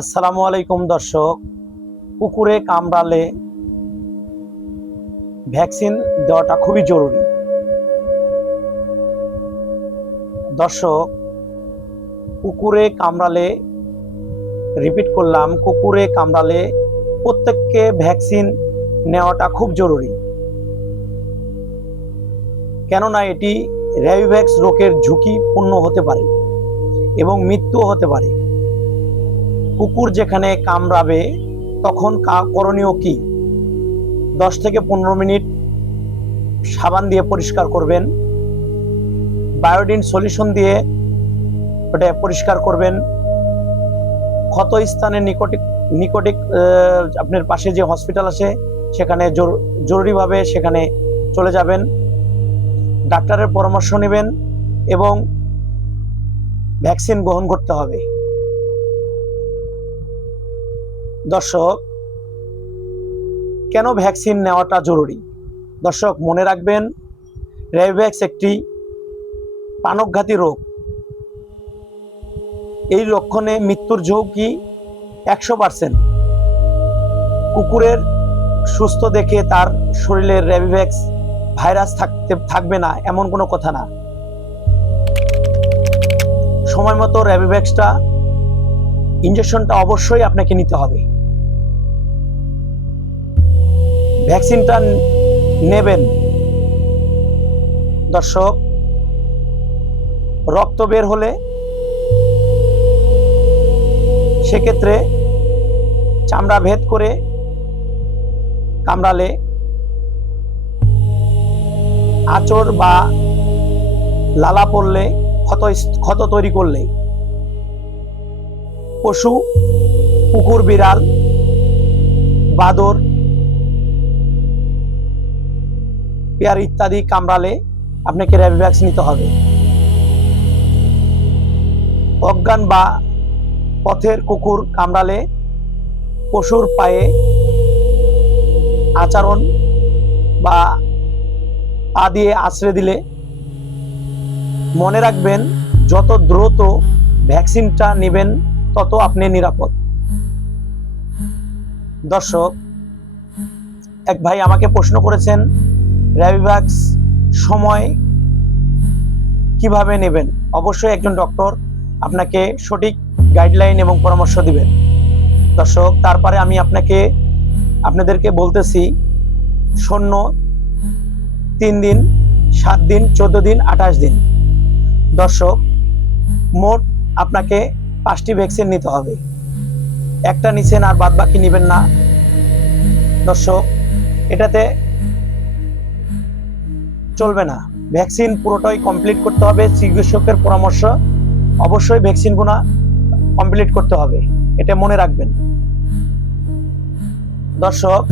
আসসালামু আলাইকুম দর্শক। কুকুরে কামড়ালে ভ্যাকসিন দেওয়াটা খুবই জরুরি। দর্শক, কুকুরে কামড়ালে, রিপিট করলাম, কুকুরে কামড়ালে প্রত্যেককে ভ্যাকসিন নেওয়াটা খুব জরুরি। কেননা এটি র্যাবিভ্যাক্স রোগের ঝুঁকিপূর্ণ হতে পারে এবং মৃত্যুও হতে পারে। কুকুর যেখানে কামড়াবে তখন করণীয় কি? 10 থেকে 15 মিনিট সাবান দিয়ে পরিষ্কার করবেন, বায়োডিন সলিউশন দিয়ে ওটা পরিষ্কার করবেন। ক্ষত স্থানে নিকটিক আপনার পাশে যে হসপিটাল আছে সেখানে জরুরিভাবে সেখানে চলে যাবেন, ডাক্তারের পরামর্শ নেবেন এবং ভ্যাকসিন গ্রহণ করতে হবে। দর্শক, কেন ভ্যাকসিন নেওয়াটা জরুরি? দর্শক, মনে রাখবেন, র্যাবিভ্যাক্স একটি প্রাণঘাতী রোগ। এই লক্ষণে মৃত্যুর ঝুঁকি 100%। কুকুরের সুস্থ দেখে তার শরীরে র্যাবিভ্যাক্স ভাইরাস থাকবে না এমন কোনো কথা না। সময় মতো র্যাবিভ্যাক্সটা ইনজেকশনটা অবশ্যই আপনাকে নিতে হবে। ভ্যাকসিনটা নেবেন। দর্শক, রক্ত বের হলে সেক্ষেত্রে চামড়া ভেদ করে কামড়ালে, আঁচড় বা লালা পড়লে, ক্ষত তৈরি করলে, পশু, কুকুর, বিড়াল, বাদর, পেয়ার ইত্যাদি কামড়ালে আপনাকে র্যাবিভ্যাক্স নিতে হবে। অজ্ঞান বা পথের কুকুর কামড়ালে পশুর পায়ে আচরণ বা পা দিয়ে আছড়ে দিলে, মনে রাখবেন, যত দ্রুত ভ্যাকসিনটা নেবেন তত আপনি নিরাপদ। দর্শক, এক ভাই আমাকে প্রশ্ন করেছেন, র্যাবিভ্যাক্স সময় কিভাবে নেবেন? অবশ্যই একজন ডক্টর আপনাকে সঠিক গাইডলাইন এবং পরামর্শ দিবেন। দর্শক, তারপরে আমি আপনাদেরকে বলতেছি, শূন্য, 3 দিন, 7 দিন, 14 দিন, 28 দিন। দর্শক, মোট আপনাকে 5টি ভ্যাকসিন নিতে হবে। একটা নিছেন আর বাদ বাকি নেবেন না। দর্শক, এটাতে চলবে না। ভ্যাকসিন পুরোটাই কমপ্লিট করতে হবে। চিকিৎসকের পরামর্শ অবশ্যই ভ্যাকসিনগুলো কমপ্লিট করতে হবে, এটা মনে রাখবেন। দর্শক,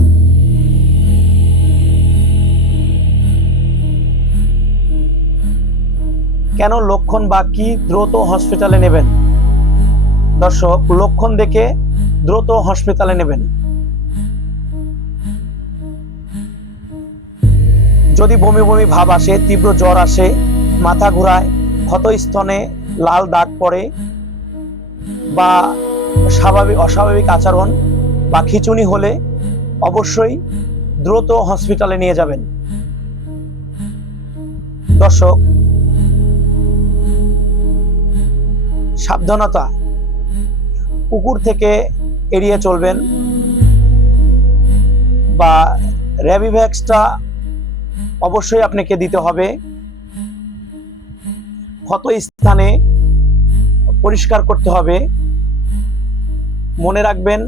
কেন লক্ষণ বা কি দ্রুত হসপিটালে নেবেন? দর্শক, লক্ষণ দেখে দ্রুত হসপিটালে নেবেন। যদি বমি বমি ভাব আসে, তীব্র জ্বর আসে, মাথা ঘোরায়, ক্ষত স্থানে লাল দাগ পড়ে, বা অস্বাভাবিক আচরণ বা খিঁচুনি হলে অবশ্যই দ্রুত হসপিটালে নিয়ে যাবেন। দর্শক, সাবধানতা, কুকুর থেকে এড়িয়ে চলবেন, বা র্যাবিভ্যাক্সটা অবশ্যই আপনাকে দিতে হবে। ক্ষত স্থানে পরিষ্কার করতে হবে। মনে রাখবেন,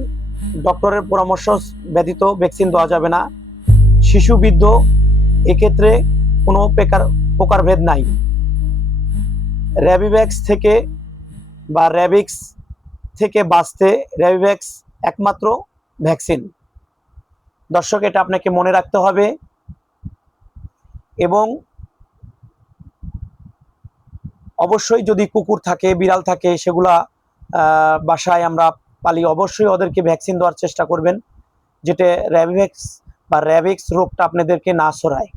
ডক্টরের পরামর্শ ব্যতীত ভ্যাকসিন দেওয়া যাবে না। শিশু, বৃদ্ধ, এক্ষেত্রে কোনো প্রকারভেদ নাই। র্যাবিভ্যাক্স থেকে বা র্যাবিক্স থেকে বাঁচতে র্যাবিভ্যাক্স একমাত্র ভ্যাকসিন। দর্শক, এটা আপনাকে মনে রাখতে হবে। এবং অবশ্যই যদি কুকুর থাকে, বিড়াল থাকে, সেগুলা বাসায় আমরা পালি, অবশ্যই ওদেরকে ভ্যাকসিন দেওয়ার চেষ্টা করবেন, যেটা র্যাবিভ্যাক্স বা র্যাবিক্স রোগটা আপনাদেরকে না ছড়ায়।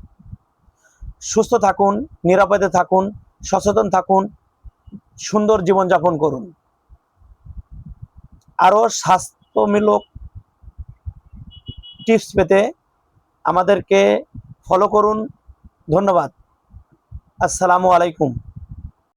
সুস্থ থাকুন, নিরাপদে থাকুন, সচেতন থাকুন, সুন্দর জীবনযাপন করুন। আরও স্বাস্থ্যমূলক টিপস পেতে আমাদেরকে ফলো করুন। ধন্যবাদ। আসসালামু আলাইকুম।